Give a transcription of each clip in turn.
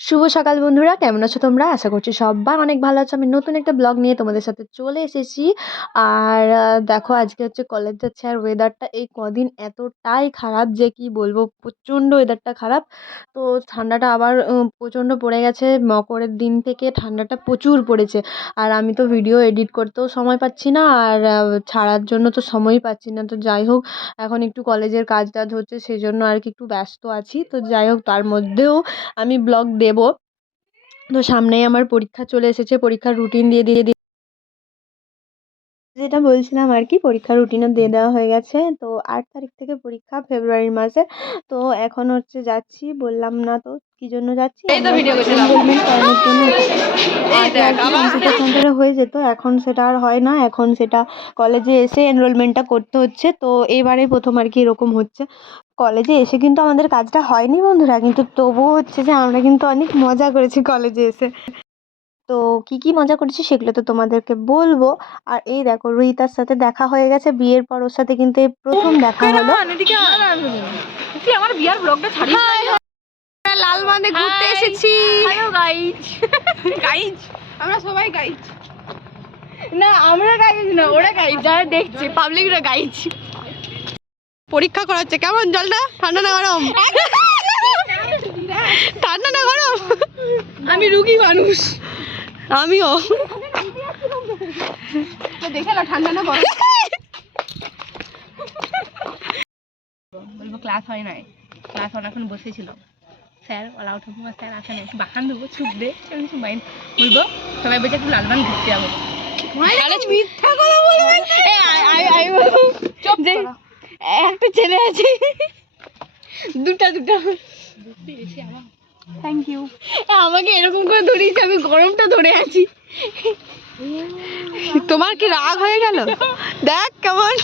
শুভ সকাল বন্ধুরা, কেমন আছো তোমরা? আশা করছি সবাই অনেক ভালো আছো। আমি নতুন একটা ব্লগ নিয়ে তোমাদের সাথে চলে এসেছি। আর দেখো আজকে হচ্ছে কলেজ যাচ্ছি, আর ওয়েদারটা এই কদিন এতটাই খারাপ যে কি বলবো, প্রচণ্ড ওয়েদারটা খারাপ। তো ঠান্ডাটা আবার প্রচণ্ড পড়ে গেছে, মকরের দিন থেকে ঠান্ডাটা প্রচুর পড়েছে। আর আমি তো ভিডিও এডিট করতেও সময় পাচ্ছি না, আর ছাড়ার জন্য তো সময়ই পাচ্ছি না। তো যাই হোক, এখন একটু কলেজের কাজ টাজ হচ্ছে, সেই জন্য আর কি একটু ব্যস্ত আছি। তো যাই হোক, তার মধ্যেও আমি ব্লগ দেব। তো সামনেই আমার পরীক্ষা চলে এসেছে, পরীক্ষার রুটিন দিয়ে দিয়ে দিয়ে যেটা বলছিলাম আর কি, পরীক্ষার রুটিনও দিয়ে দেওয়া হয়ে গেছে। তো 8 তারিখ থেকে পরীক্ষা, ফেব্রুয়ারি মাসে। তো এখন হচ্ছে যাচ্ছি, বললাম না তো কি জন্য যাচ্ছি, এনরোলমেন্ট করানোর জন্য। আগে আর কি কম্পিউটার সেন্টারে হয়ে যেত, এখন সেটা আর হয় না। এখন সেটা কলেজে এসে এনরোলমেন্টটা করতে হচ্ছে। তো এবারে প্রথম আর কি এরকম হচ্ছে। কলেজে এসে কিন্তু আমাদের কাজটা হয়নি বন্ধুরা, কিন্তু তবুও হচ্ছে যে আমরা কিন্তু অনেক মজা করেছি কলেজে এসে। তো কি কি মজা করেছি সেগুলো তো তোমাদেরকে বলবো। আর এই দেখো, রুহিতার সাথে দেখা হয়ে গেছে বিয়ের পর, ওর সাথে কিন্তু এই প্রথম দেখা হলো। আমার বিয়ার ব্লগটা ছাড়িস না। লালবাঁধে ঘুরতে এসেছি। Hello guys. গাইজ আমরা সবাই গাইজ। না আমরা গাইজ না, ওরা গাইজ, যারা দেখছে পাবলিকরা গাইজ। পরীক্ষা করাচ্ছে। কেমন জলটা? ঠান্ডা না গরম? ঠান্ডা না গরম? আমি রুগী মানুষ। আমিও দেখে না ঠান্ডা না গরম। বলবো ক্লাস হয় নাই, ক্লাস এখন বসেছিল। স্যার অলাউট হবে, স্যার আসে না, একটু বাখান দেবো, ছুট দে, মাইন্ড বলবো। সবাই বলছে একটু লালবান ঘুরতে যাবো। মিথ্যা কথা বলবে। একটা ছেলে আছে, দুটা থ্যাংক ইউ। আমাকে এরকম করে ধরিয়েছে, আমি গরমটা ধরে আছি। তোমার কি রাগ হয়ে গেল? দেখ কেমন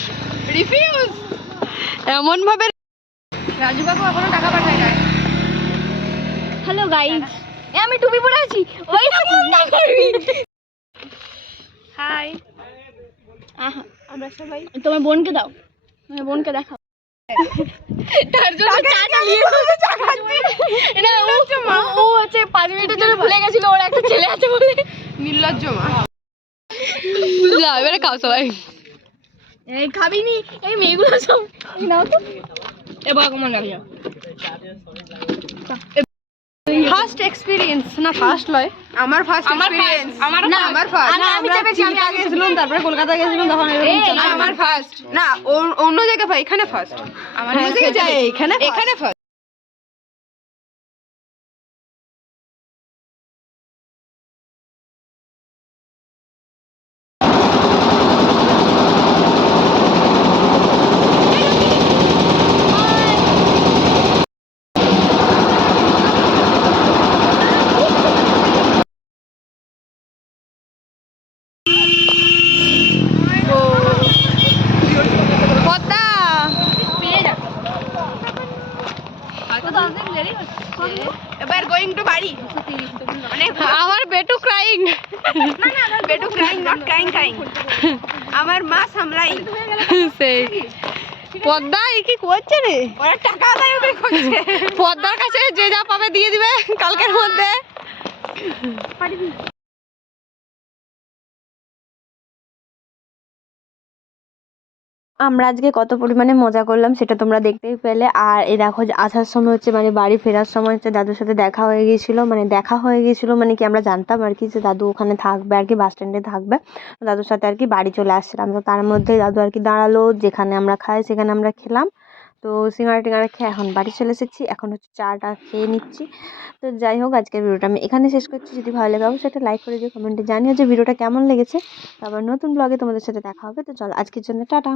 রিফিউজ এমন ভাবে। রাজু কাকু এখনো টাকা পাঠায় না। হ্যালো গাইজ, আমি টুপি পরে আছি, ওই না মনটা করবি। হাই, আমরা সবাই। তোমার বোনকে দাও, তোমার বোনকে দেখাও। তার জন্য চাটা নিয়ে না, ও হচ্ছে 5 মিনিটের জন্য ভুলে গেছিল ওর একটা ছেলে আছে বলে। নির্লজ্জ মা। যা এবারে খাও সবাই। এই খাবিনি, এই মেয়েগুলো সব নাও তো। এবার কেমন লাগে? ফার্স্ট এক্সপেরিয়েন্স না, ফার্স্ট লয় আমার ফার্স্ট এক্সপেরিয়েন্স। না আমার ফার্স্ট না, আমি চেপেছি, আমি আগে গেছিলাম, তারপরে কলকাতা গেছিলাম, তখন এরকম আমার ফার্স্ট না, অন্য জায়গায় পাই, এখানে ফার্স্ট। আমার জায়গায় যাই, এখানে ফার্স্ট। এবার গোইং টু বাড়ি। আমার বেটু ক্রাইং, বেটু ক্রাইং নট ক্রাইং ক্রাইং, আমার মা সামলাই। সেই পদ্মা কি করছে রে? ওরা টাকা আদায় করছে। পদ্মার কাছে যে যা পাবে দিয়ে দিবে কালকের মধ্যে। আমরা আজকে কত পরিমাণে মজা করলাম সেটা তোমরা দেখতেই পেলে। আর এই দেখো, যে আসার সময় হচ্ছে মানে বাড়ি ফেরার সময় হচ্ছে দাদুর সাথে দেখা হয়ে গিয়েছিলো। মানে কি আমরা জানতাম আর কি যে দাদু ওখানে থাকবে, আর কি বাস স্ট্যান্ডে থাকবে। তো দাদুর সাথে আর কি বাড়ি চলে আসছিলাম। তো তার মধ্যেই দাদু আর কি দাঁড়ালো, যেখানে আমরা খাই সেখানে আমরা খেলাম। তো সিঙ্গাড়া টিঙ্গাড়া খেয়ে এখন বাড়ি চলে এসেছি, এখন হচ্ছে চাটা খেয়ে নিচ্ছি। তো যাই হোক, আজকের ভিডিওটা আমি এখানে শেষ করছি। যদি ভালো লাগে অবশ্যই একটা লাইক করে দিও, কমেন্টে জানিও যে ভিডিওটা কেমন লেগেছে। আবার নতুন ব্লগে তোমাদের সাথে দেখা হবে। তো চলো আজকের জন্য টাটা।